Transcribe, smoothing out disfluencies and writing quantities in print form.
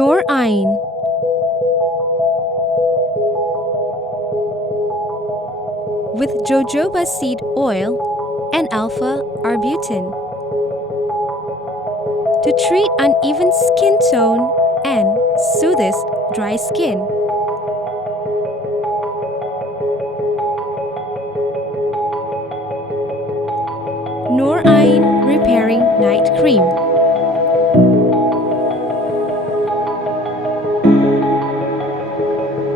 Nourain with jojoba seed oil and alpha arbutin to treat uneven skin tone and soothes dry skin. Nourain Repairing Night Cream.